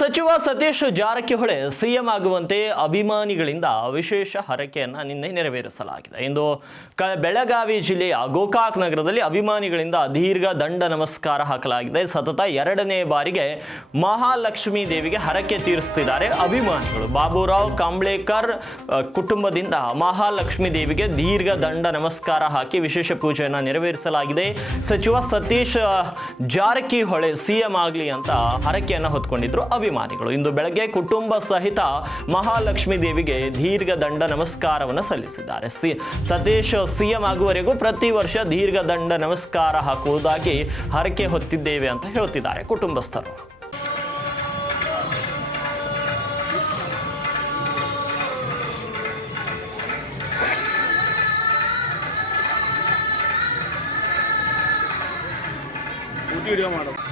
ಸಚಿವ ಸತೀಶ್ ಜಾರಕಿಹೊಳಿ ಸಿಎಂ ಆಗುವಂತೆ ಅಭಿಮಾನಿಗಳಿಂದ ವಿಶೇಷ ಹರಕೆಯನ್ನು ನಿನ್ನೆ ನೆರವೇರಿಸಲಾಗಿದೆ. ಇಂದು ಬೆಳಗಾವಿ ಜಿಲ್ಲೆಯ ಗೋಕಾಕ್ ನಗರದಲ್ಲಿ ಅಭಿಮಾನಿಗಳಿಂದ ದೀರ್ಘ ದಂಡ ನಮಸ್ಕಾರ ಹಾಕಲಾಗಿದೆ. ಸತತ 2ನೇ ಬಾರಿಗೆ ಮಹಾಲಕ್ಷ್ಮೀ ದೇವಿಗೆ ಹರಕೆ ತೀರಿಸುತ್ತಿದ್ದಾರೆ ಅಭಿಮಾನಿಗಳು. ಬಾಬುರಾವ್ ಕಾಂಬ್ಳೇಕರ್ ಕುಟುಂಬದಿಂದ ಮಹಾಲಕ್ಷ್ಮೀ ದೇವಿಗೆ ದೀರ್ಘ ದಂಡ ನಮಸ್ಕಾರ ಹಾಕಿ ವಿಶೇಷ ಪೂಜೆಯನ್ನು ನೆರವೇರಿಸಲಾಗಿದೆ. ಸಚಿವ ಸತೀಶ್ ಜಾರಕಿಹೊಳಿ ಸಿಎಂ ಆಗಲಿ ಅಂತ ಹರಕೆಯನ್ನು ಹೊತ್ಕೊಂಡಿದ್ರು ಅಭಿಮಾನಿಗಳು. ಇಂದು ಬೆಳಗ್ಗೆ ಕುಟುಂಬ ಸಹಿತ ಮಹಾಲಕ್ಷ್ಮೀ ದೇವಿಗೆ ದೀರ್ಘ ದಂಡ ನಮಸ್ಕಾರವನ್ನು ಸಲ್ಲಿಸಿದ್ದಾರೆ. ಸತೀಶ್ ಸಿಎಂ ಆಗುವವರೆಗೂ ಪ್ರತಿ ವರ್ಷ ದೀರ್ಘ ದಂಡ ನಮಸ್ಕಾರ ಹಾಕುವುದಾಗಿ ಹರಕೆ ಹೊತ್ತಿದ್ದೇವೆ ಅಂತ ಹೇಳ್ತಿದ್ದಾರೆ ಕುಟುಂಬಸ್ಥರು. ವಿಡಿಯೋ ಮಾಡೋದು